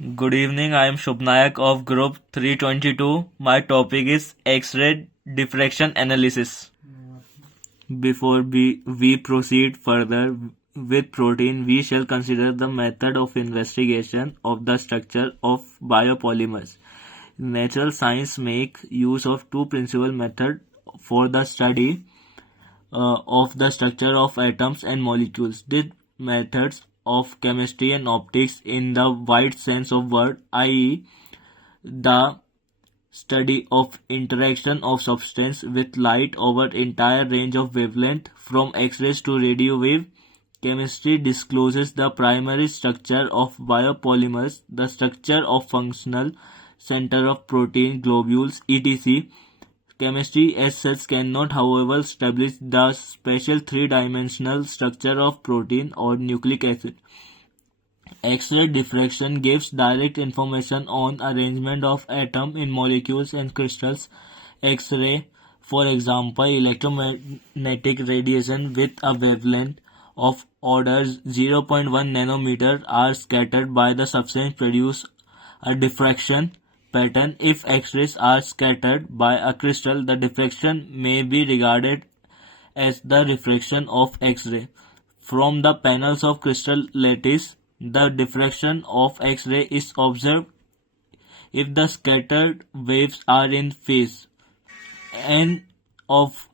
Good evening. I am Shubnayak of Group 322. My topic is X-ray diffraction analysis. Before we proceed further with protein, we shall consider the method of investigation of the structure of biopolymers. Natural science make use of two principal methods for the study of the structure of atoms and molecules. These methods of chemistry and optics in the wide sense of word, i.e., the study of interaction of substance with light over entire range of wavelength from X-rays to radio wave. Chemistry discloses the primary structure of biopolymers, the structure of functional center of protein, globules, etc. Chemistry as such cannot, however, establish the special three-dimensional structure of protein or nucleic acid. X-ray diffraction gives direct information on arrangement of atoms in molecules and crystals. X-ray, for example, electromagnetic radiation with a wavelength of order 0.1 nanometer are scattered by the substance produce a diffraction pattern. If X-rays are scattered by a crystal, the diffraction may be regarded as the reflection of X-ray. From the panels of crystal lattice, the diffraction of X-ray is observed if the scattered waves are in phase and of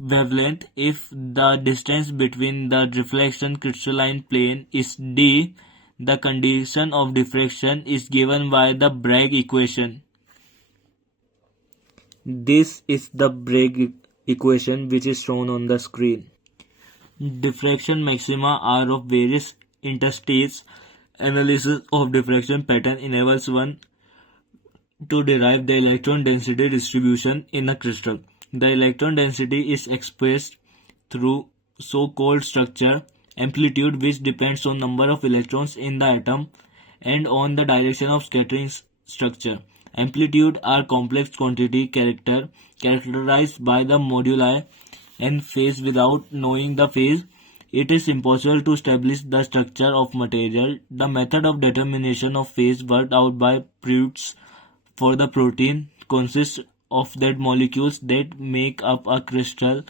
wavelength. If the distance between the reflection crystalline plane is d, the condition of diffraction is given by the Bragg equation. This is the Bragg equation which is shown on the screen. Diffraction maxima are of various interstates. Analysis of diffraction pattern enables one to derive the electron density distribution in a crystal. The electron density is expressed through so-called structure amplitude, which depends on number of electrons in the atom and on the direction of scattering structure. Amplitude are complex quantity characterized by the moduli and phase. Without knowing the phase, it is impossible to establish the structure of material. The method of determination of phase worked out by Proust for the protein consists of that molecules that make up a crystal.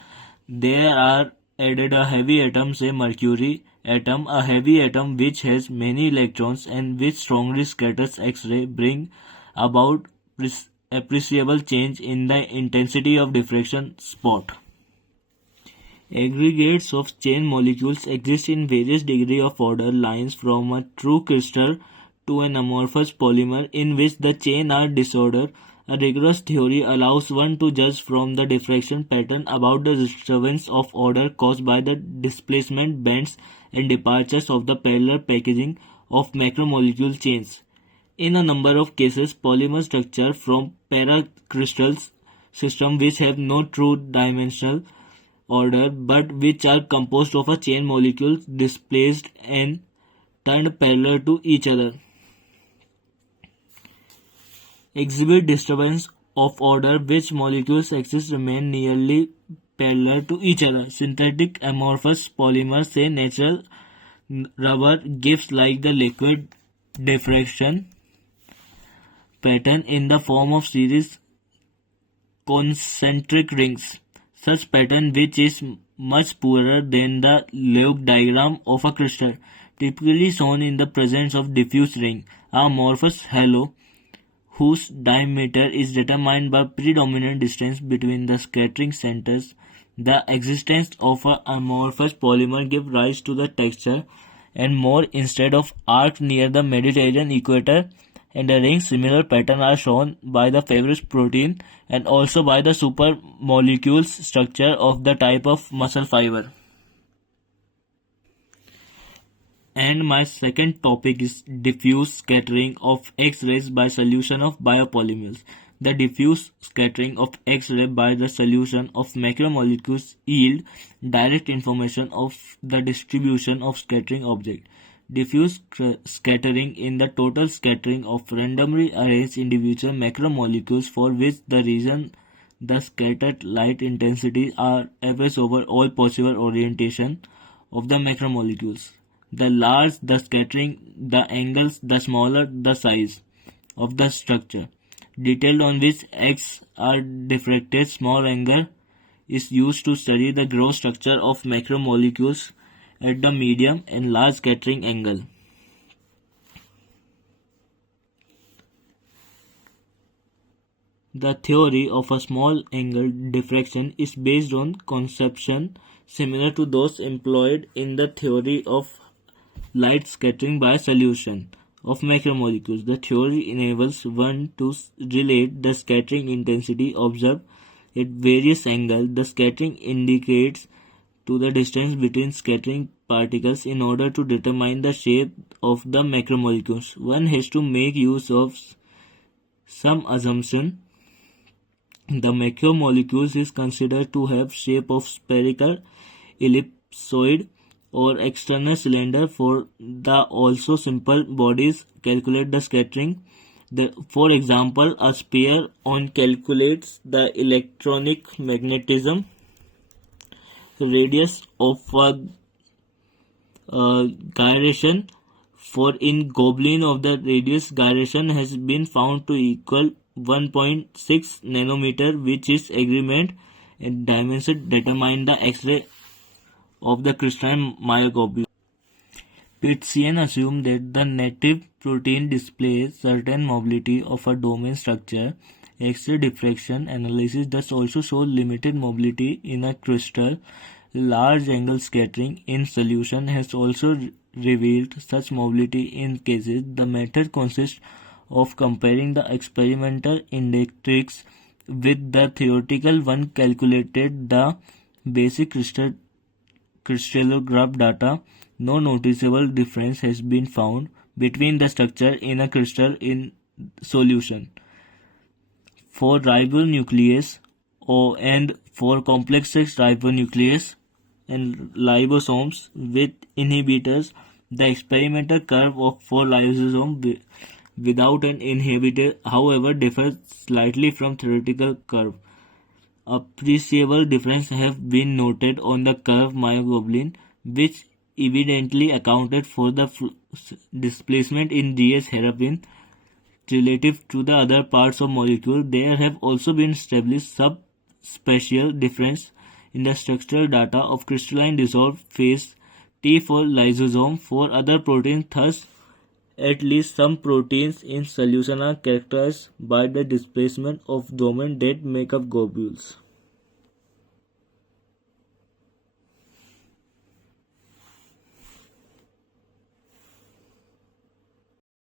There are added a heavy atom, say mercury atom. A heavy atom which has many electrons and which strongly scatters X-ray bring about appreciable change in the intensity of diffraction spot. Aggregates of chain molecules exist in various degree of order lines from a true crystal to an amorphous polymer in which the chain are disordered. A rigorous theory allows one to judge from the diffraction pattern about the disturbance of order caused by the displacement bands and departures of the parallel packaging of macromolecule chains. In a number of cases, polymer structure from paracrystal systems which have no true dimensional order but which are composed of a chain molecules displaced and turned parallel to each other exhibit disturbance of order which molecules exist remain nearly parallel to each other. Synthetic amorphous polymers, say natural rubber, gives like the liquid diffraction pattern in the form of series concentric rings. Such pattern which is much poorer than the log diagram of a crystal, typically shown in the presence of diffuse ring, a amorphous halo whose diameter is determined by predominant distance between the scattering centers. The existence of an amorphous polymer gives rise to the texture and more instead of arc near the Mediterranean equator, and the ring similar pattern are shown by the fibrous protein and also by the supermolecules structure of the type of muscle fiber. And my second topic is diffuse scattering of X-rays by solution of biopolymers. The diffuse scattering of X-ray by the solution of macromolecules yield direct information of the distribution of scattering object. Diffuse scattering in the total scattering of randomly arranged individual macromolecules for which the reason the scattered light intensity are average over all possible orientation of the macromolecules. The larger the scattering, the angles, the smaller the size of the structure. Detailed on which X are diffracted small angle is used to study the gross structure of macromolecules at the medium and large scattering angle. The theory of a small angle diffraction is based on conceptions similar to those employed in the theory of light scattering by solution of macromolecules. The theory enables one to relate the scattering intensity observed at various angles. The scattering indicates to the distance between scattering particles in order to determine the shape of the macromolecules. One has to make use of some assumption. The macromolecules is considered to have shape of spherical, ellipsoid, or external cylinder. For the also simple bodies, calculate the scattering. For example, a sphere on calculates the electronic magnetism radius of a gyration. For in goblin of the radius gyration has been found to equal 1.6 nanometer, which is agreement and dimension determine the X-ray of the crystalline myoglobule. Pittsian assumed that the native protein displays certain mobility of a domain structure. X-ray diffraction analysis thus also shows limited mobility in a crystal. Large angle scattering in solution has also revealed such mobility in cases. The method consists of comparing the experimental index with the theoretical one, calculated the basic crystallograph data. No noticeable difference has been found between the structure in a crystal in solution. For ribonuclease and for complex ribonuclease and ribosomes with inhibitors, the experimental curve for lysosome without an inhibitor, however, differs slightly from theoretical curve. Appreciable differences have been noted on the curve myoglobin, which evidently accounted for the displacement in GS hairpin relative to the other parts of molecule. There have also been established subspatial difference in the structural data of crystalline dissolved phase T for lysosome. For other proteins, thus at least some proteins in solution are characterized by the displacement of domain that make up globules.